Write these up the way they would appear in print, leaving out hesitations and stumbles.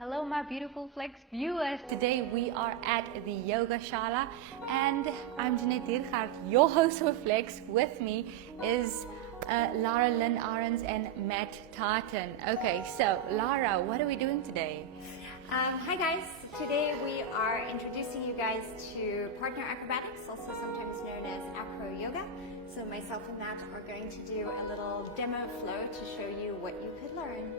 Hello my beautiful Flex viewers, today we are at the Yoga Shala and I'm Jeanette Diergaard, your host for Flex. With me is Lara-lyn, Ahrens and Matt Totten. Okay, so Lara, what are we doing today? Hi guys, today we are introducing you guys to partner acrobatics, also sometimes known as acro yoga. So myself and Matt are going to do a little demo flow to show you what you could learn.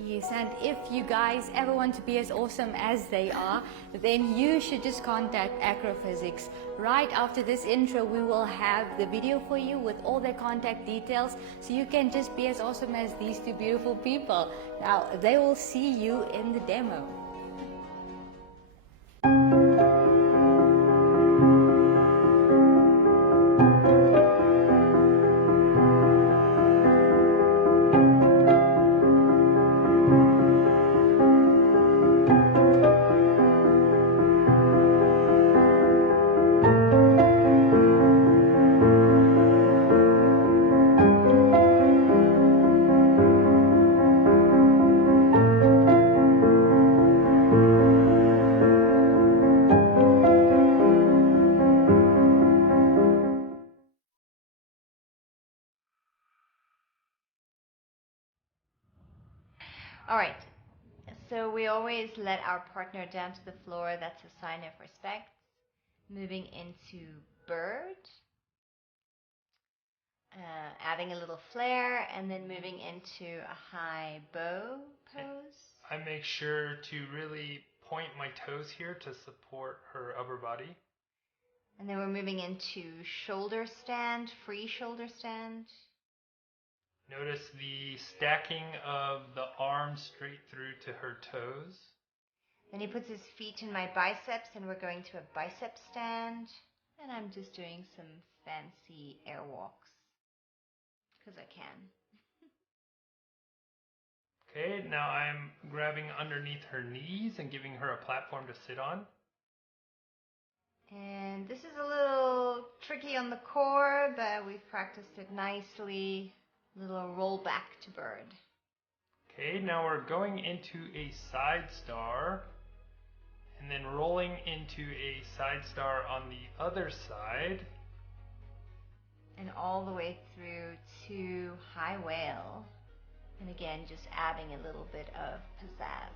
Yes, and if you guys ever want to be as awesome as they are, then you should just contact Acrophysics. Right after this intro, we will have the video for you with all their contact details, so you can just be as awesome as these two beautiful people. Now, they will see you in the demo. Alright, so we always let our partner down to the floor. That's a sign of respect. Moving into bird, adding a little flair, and then moving into a high bow pose. I make sure to really point my toes here to support her upper body. And then we're moving into shoulder stand, free shoulder stand. Notice the stacking of the arms straight through to her toes. Then he puts his feet in my biceps and we're going to a bicep stand. And I'm just doing some fancy air walks. Because I can. Okay, now I'm grabbing underneath her knees and giving her a platform to sit on. And this is a little tricky on the core, but we've practiced it nicely. Little roll back to bird. Okay, now we're going into a side star and then rolling into a side star on the other side. And all the way through to high whale. And again, just adding a little bit of pizzazz.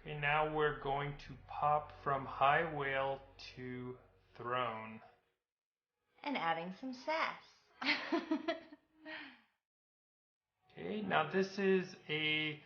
Okay, now we're going to pop from high whale to throne. And adding some sass. Okay, now this is a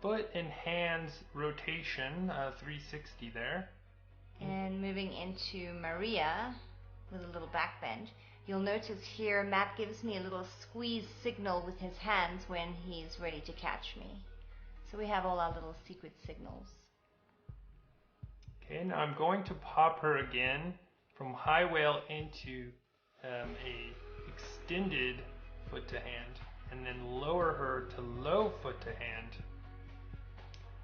foot and hands rotation, 360 there. And moving into Maria with a little back bend. You'll notice here Matt gives me a little squeeze signal with his hands when he's ready to catch me. So we have all our little secret signals. Okay, now I'm going to pop her again from high whale into a extended foot to hand, and then lower her to low foot to hand.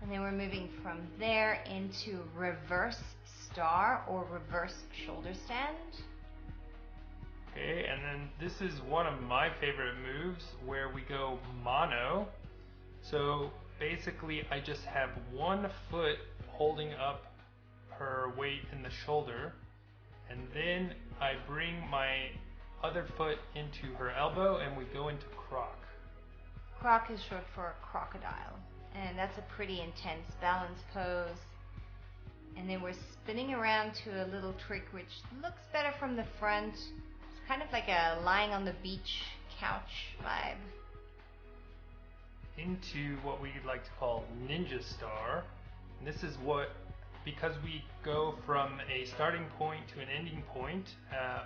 And then we're moving from there into reverse star or reverse shoulder stand. Okay, and then this is one of my favorite moves where we go mono. So basically I just have one foot holding up her weight in the shoulder, and then I bring my other foot into her elbow and we go into croc. Croc is short for crocodile, and that's a pretty intense balance pose. And then we're spinning around to a little trick which looks better from the front. It's kind of like a lying on the beach couch vibe. Into what we like to call ninja star. And this is what, because we go from a starting point to an ending point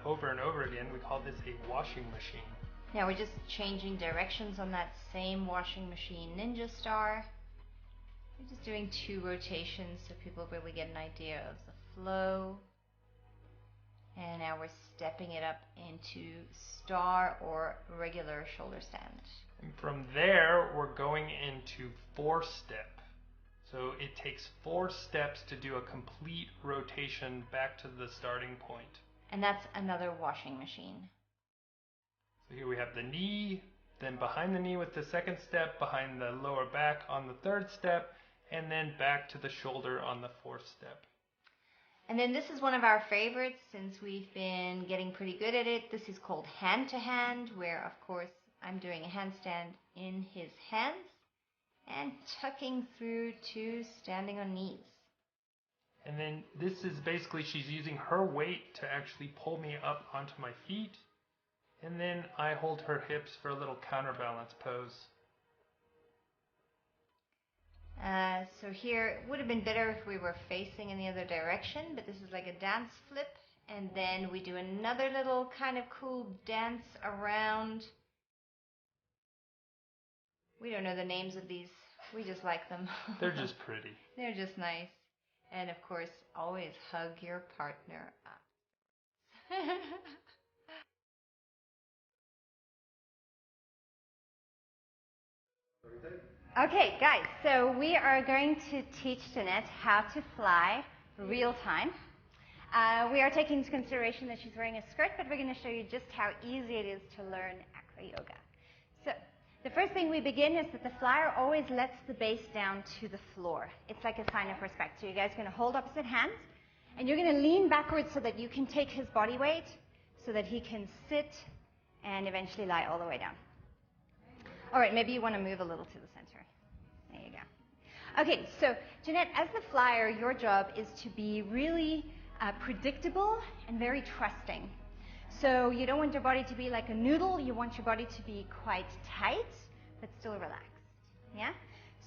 over and over again, we call this a washing machine. Now we're just changing directions on that same washing machine ninja star. We're just doing 2 rotations so people really get an idea of the flow. And now we're stepping it up into star or regular shoulder stand. And from there, we're going into 4-step. So it takes 4 steps to do a complete rotation back to the starting point. And that's another washing machine. So here we have the knee, then behind the knee with the second step, behind the lower back on the third step, and then back to the shoulder on the fourth step. And then this is one of our favorites since we've been getting pretty good at it. This is called hand to hand, where of course I'm doing a handstand in his hands and tucking through to standing on knees. And then this is basically she's using her weight to actually pull me up onto my feet. And then I hold her hips for a little counterbalance pose. So here it would have been better if we were facing in the other direction, but this is like a dance flip. And then we do another little kind of cool dance around. We don't know the names of these. We just like them. They're just pretty. They're just nice. And of course, always hug your partner up. Okay, guys, so we are going to teach Jeanette how to fly real time. We are taking into consideration that she's wearing a skirt, but we're going to show you just how easy it is to learn acro yoga. So the first thing we begin is that the flyer always lets the base down to the floor. It's like a sign of respect. So you guys are going to hold opposite hands, and you're going to lean backwards so that you can take his body weight, so that he can sit and eventually lie all the way down. All right, maybe you want to move a little to the center. There you go. Okay, so Jeanette, as the flyer, your job is to be really predictable and very trusting. So you don't want your body to be like a noodle. You want your body to be quite tight, but still relaxed. Yeah?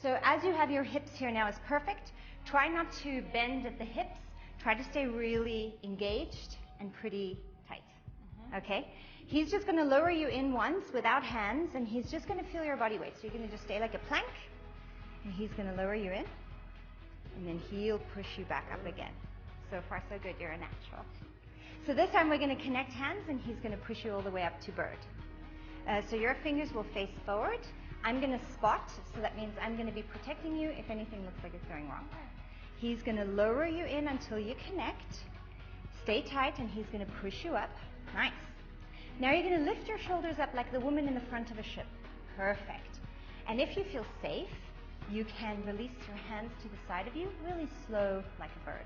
So as you have your hips here now is perfect. Try not to bend at the hips. Try to stay really engaged and pretty tight. Okay? He's just going to lower you in once without hands, and he's just going to feel your body weight. So you're going to just stay like a plank, and he's going to lower you in, and then he'll push you back up again. So far, so good. You're a natural. So this time we're going to connect hands, and he's going to push you all the way up to bird. So your fingers will face forward. I'm going to spot, so that means I'm going to be protecting you if anything looks like it's going wrong. He's going to lower you in until you connect. Stay tight, and he's going to push you up. Nice. Now you're going to lift your shoulders up like the woman in the front of a ship. Perfect. And if you feel safe, you can release your hands to the side of you, really slow like a bird.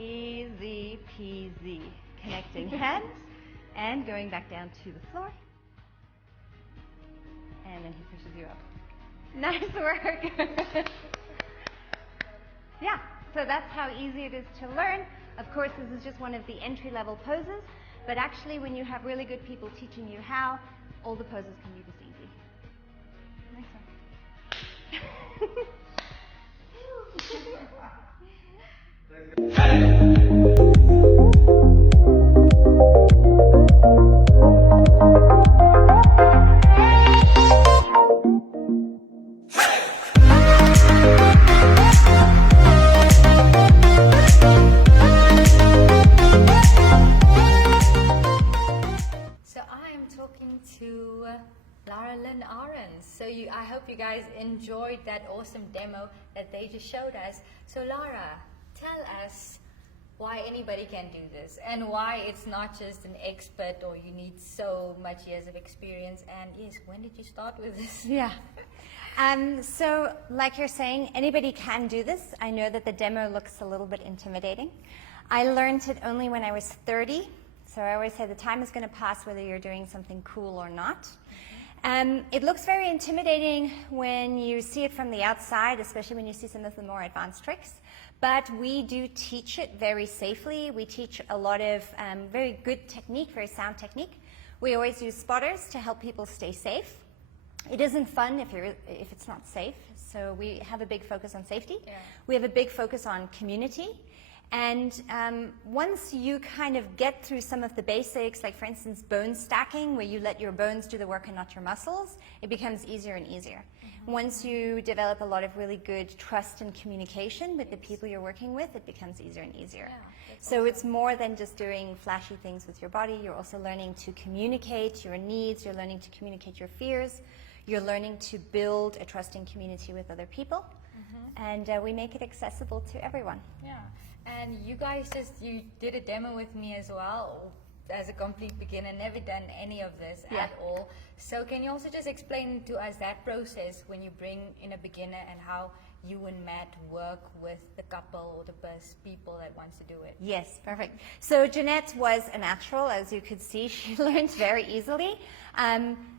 Easy peasy. Connecting hands and going back down to the floor. And then he pushes you up. Nice work. Yeah, so that's how easy it is to learn. Of course, this is just one of the entry-level poses. But actually, when you have really good people teaching you how, all the poses can be this easy. So I am talking to Lara-lyn Ahrens. So I hope you guys enjoyed that awesome demo that they just showed us. So Lara, tell us why anybody can do this and why it's not just an expert or you need so much years of experience. And yes, when did you start with this? Yeah. So like you're saying, anybody can do this. I know that the demo looks a little bit intimidating. I learned it only when I was 30. So I always say the time is going to pass whether you're doing something cool or not. It looks very intimidating when you see it from the outside, especially when you see some of the more advanced tricks. But we do teach it very safely. We teach a lot of very good technique, very sound technique. We always use spotters to help people stay safe. It isn't fun if it's not safe. So we have a big focus on safety. Yeah. We have a big focus on community. And once you kind of get through some of the basics, like for instance bone stacking, where you let your bones do the work and not your muscles, it becomes easier and easier. Mm-hmm. Once you develop a lot of really good trust and communication with the people you're working with, it becomes easier and easier. Yeah, so it's more than just doing flashy things with your body. You're also learning to communicate your needs. You're learning to communicate your fears. You're learning to build a trusting community with other people. Mm-hmm. And we make it accessible to everyone. Yeah. And you guys you did a demo with me as well as a complete beginner, never done any of this Yeah. at all. So can you also just explain to us that process when you bring in a beginner and how you and Matt work with the couple or the people that wants to do it? Yes, perfect. So Jeanette was a natural, as you could see. She learned very easily.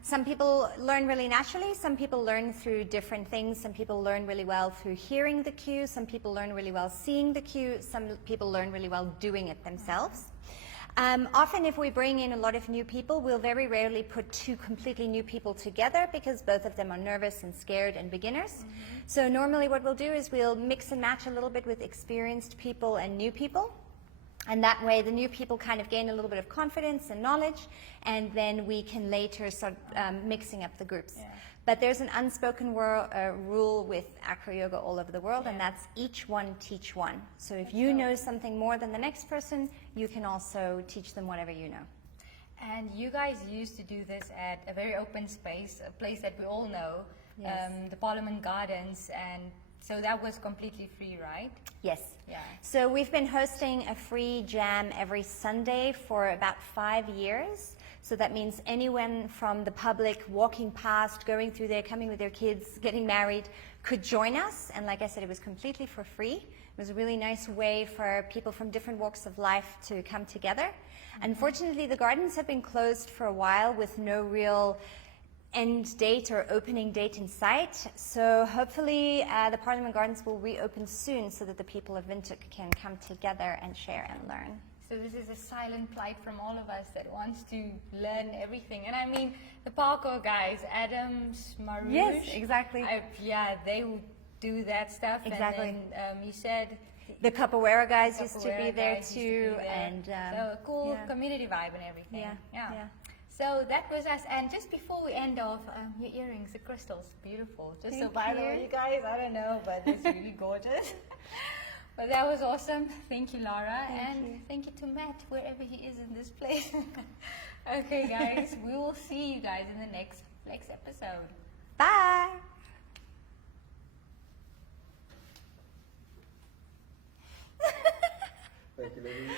Some people learn really naturally. Some people learn through different things. Some people learn really well through hearing the cue. Some people learn really well seeing the cue. Some people learn really well doing it themselves. Often if we bring in a lot of new people, we'll very rarely put two completely new people together because both of them are nervous and scared and beginners. So normally what we'll do is we'll mix and match a little bit with experienced people and new people. And that way the new people kind of gain a little bit of confidence and knowledge, and then we can later start mixing up the groups. Yeah. But there's an unspoken rule with acro yoga all over the world, and that's each one teach one. So if you know something more than the next person, you can also teach them whatever you know. And you guys used to do this at a very open space, a place that we all know, Yes. the Parliament Gardens, and so that was completely free, right? Yes. Yeah. So we've been hosting a free jam every Sunday for about 5 years. So that means anyone from the public walking past, going through there, coming with their kids, getting married, could join us. And like I said, it was completely for free. It was a really nice way for people from different walks of life to come together. Unfortunately, the gardens have been closed for a while with no real end date or opening date in sight. So hopefully the Parliament Gardens will reopen soon so that the people of Windhoek can come together and share and learn. So this is a silent plight from all of us that wants to learn everything. And I mean, the parkour guys, Adams, Marouche. Yes, exactly. Yeah, they would do that stuff. Exactly. And then you said The Capoeira guys the used to be capoeira there guys used to too, be there. and so a cool yeah. community vibe and everything. Yeah. So that was us. And just before we end off, your earrings, the crystals, beautiful. Just so Thank by the you. way, you guys, I don't know, but it's really gorgeous. But that was awesome. Thank you, Lara. Thank you to Matt, wherever he is in this place. Okay, guys, we will see you guys in the next episode. Bye. Thank you, ladies.